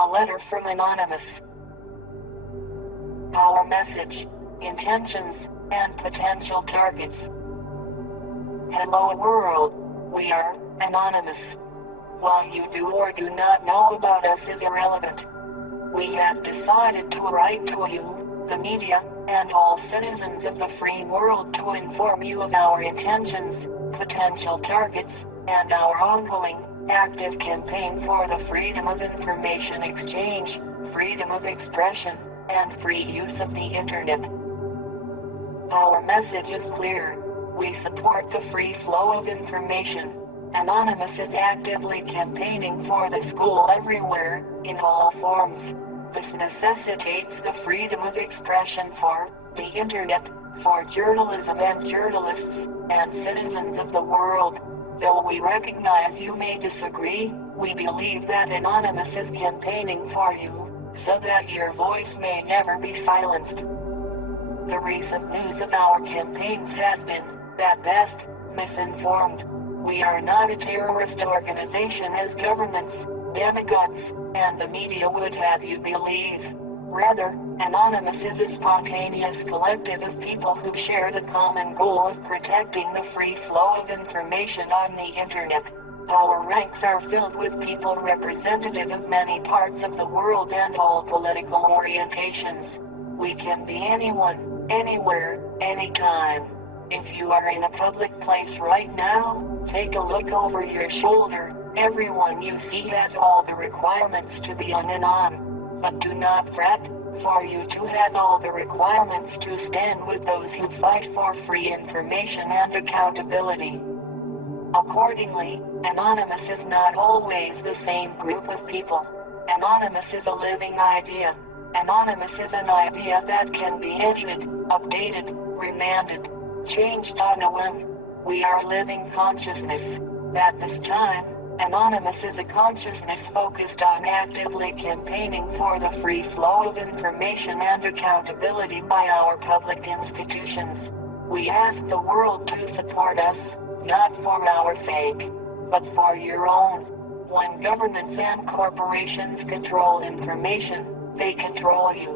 A letter from Anonymous. Our message, intentions, and potential targets. Hello world, we are Anonymous. What you do or do not know about us is irrelevant. We have decided to write to you, the media, and all citizens of the free world to inform you of our intentions, potential targets, and our ongoing, active campaign for the freedom of information exchange, freedom of expression, and free use of the internet. Our message is clear. We support the free flow of information. Anonymous is actively campaigning for the school everywhere, in all forms. This necessitates the freedom of expression for the internet, for journalism and journalists, and citizens of the world. Though we recognize you may disagree, we believe that Anonymous is campaigning for you, so that your voice may never be silenced. The recent news of our campaigns has been, at best, misinformed. We are not a terrorist organization as governments, demagogues, and the media would have you believe. Rather, Anonymous is a spontaneous collective of people who share the common goal of protecting the free flow of information on the internet. Our ranks are filled with people representative of many parts of the world and all political orientations. We can be anyone, anywhere, anytime. If you are in a public place right now, take a look over your shoulder. Everyone you see has all the requirements to be on and on. But do not fret, for you to have all the requirements to stand with those who fight for free information and accountability. Accordingly, Anonymous is not always the same group of people. Anonymous is a living idea. Anonymous is an idea that can be edited, updated, remanded, changed on a whim. We are living consciousness. At this time, Anonymous is a consciousness focused on actively campaigning for the free flow of information and accountability by our public institutions. We ask the world to support us, not for our sake, but for your own. When governments and corporations control information, they control you.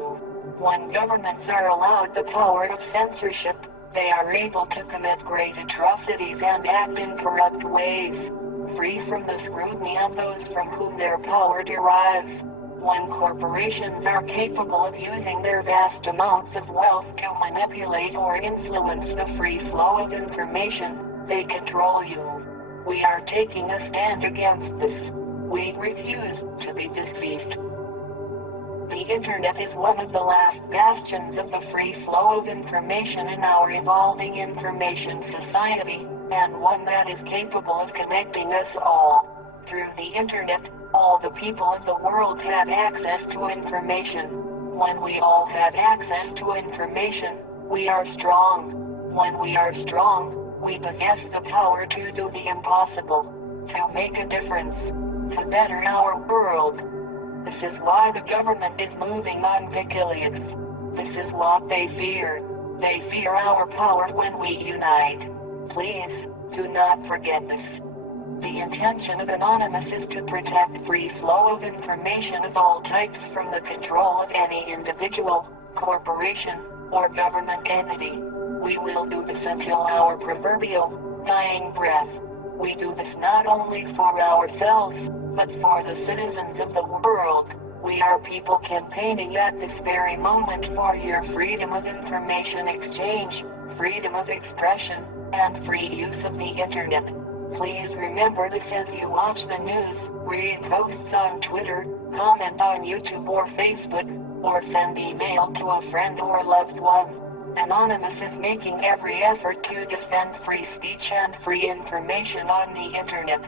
When governments are allowed the power of censorship, they are able to commit great atrocities and act in corrupt ways, free from the scrutiny of those from whom their power derives. When corporations are capable of using their vast amounts of wealth to manipulate or influence the free flow of information, they control you. We are taking a stand against this. We refuse to be deceived. The internet is one of the last bastions of the free flow of information in our evolving information society, and one that is capable of connecting us all. Through the internet, all the people of the world have access to information. When we all have access to information, we are strong. When we are strong, we possess the power to do the impossible, to make a difference, to better our world. This is why the government is moving on WikiLeaks. This is what they fear. They fear our power when we unite. Please, do not forget this. The intention of Anonymous is to protect free flow of information of all types from the control of any individual, corporation, or government entity. We will do this until our proverbial dying breath. We do this not only for ourselves, but for the citizens of the world. We are people campaigning at this very moment for your freedom of information exchange, freedom of expression, and free use of the internet. Please remember this as you watch the news, read posts on Twitter, comment on YouTube or Facebook, or send email to a friend or loved one. Anonymous is making every effort to defend free speech and free information on the internet.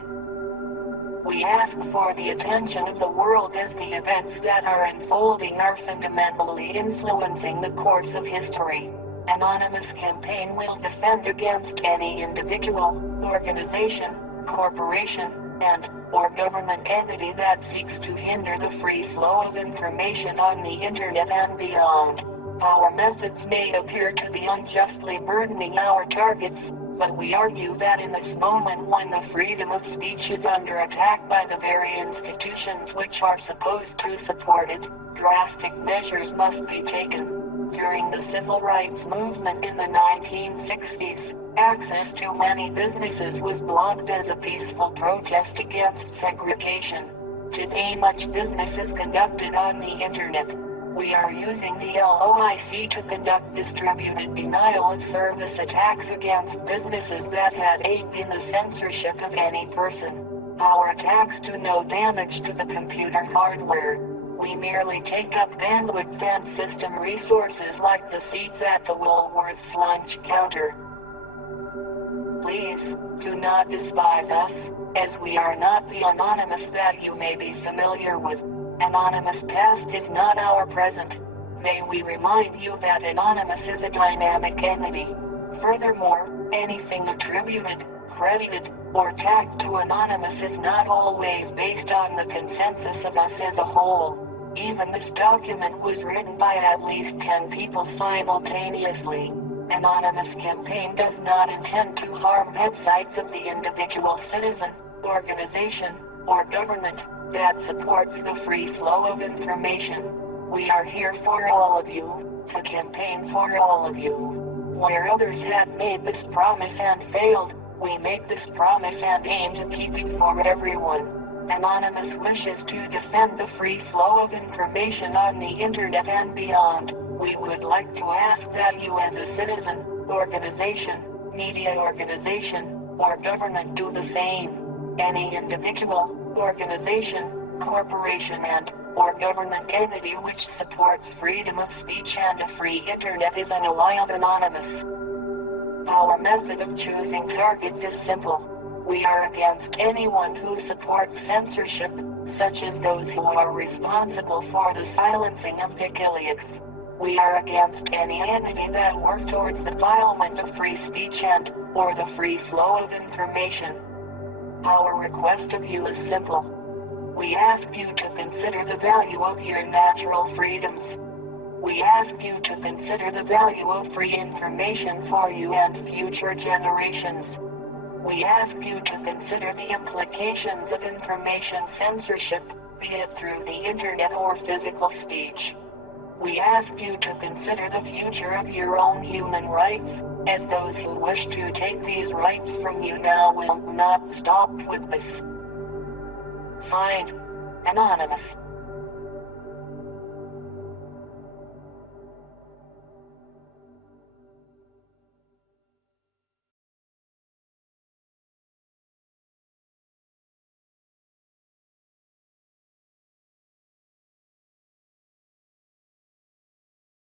We ask for the attention of the world as the events that are unfolding are fundamentally influencing the course of history. Anonymous campaign will defend against any individual, organization, corporation, and/or government entity that seeks to hinder the free flow of information on the internet and beyond. Our methods may appear to be unjustly burdening our targets, But we argue that in this moment when the freedom of speech is under attack by the very institutions which are supposed to support it, drastic measures must be taken. During the civil rights movement in the 1960s, access to many businesses was blocked as a peaceful protest against segregation. Today much business is conducted on the internet. We are using the LOIC to conduct distributed denial of service attacks against businesses that had aided in the censorship of any person. Our attacks do no damage to the computer hardware. We merely take up bandwidth and system resources like the seats at the Woolworth's lunch counter. Please, do not despise us, as we are not the Anonymous that you may be familiar with. Anonymous past is not our present. May we remind you that Anonymous is a dynamic entity. Furthermore, anything attributed, credited, or tagged to Anonymous is not always based on the consensus of us as a whole. Even this document was written by at least 10 people simultaneously. Anonymous campaign does not intend to harm websites of the individual citizen, organization, or government that supports the free flow of information. We are here for all of you, to campaign for all of you. Where others had made this promise and failed, we make this promise and aim to keep it for everyone. Anonymous wishes to defend the free flow of information on the internet and beyond. We would like to ask that you as a citizen, organization, media organization, or government do the same. Any individual, organization, corporation or government entity which supports freedom of speech and a free internet is an ally of Anonymous. Our method of choosing targets is simple. We are against anyone who supports censorship, such as those who are responsible for the silencing of WikiLeaks. We are against any entity that works towards the violation of free speech or the free flow of information. Our request of you is simple. We ask you to consider the value of your natural freedoms. We ask you to consider the value of free information for you and future generations. We ask you to consider the implications of information censorship, be it through the internet or physical speech. We ask you to consider the future of your own human rights, as those who wish to take these rights from you now will not stop with this. Signed, Anonymous.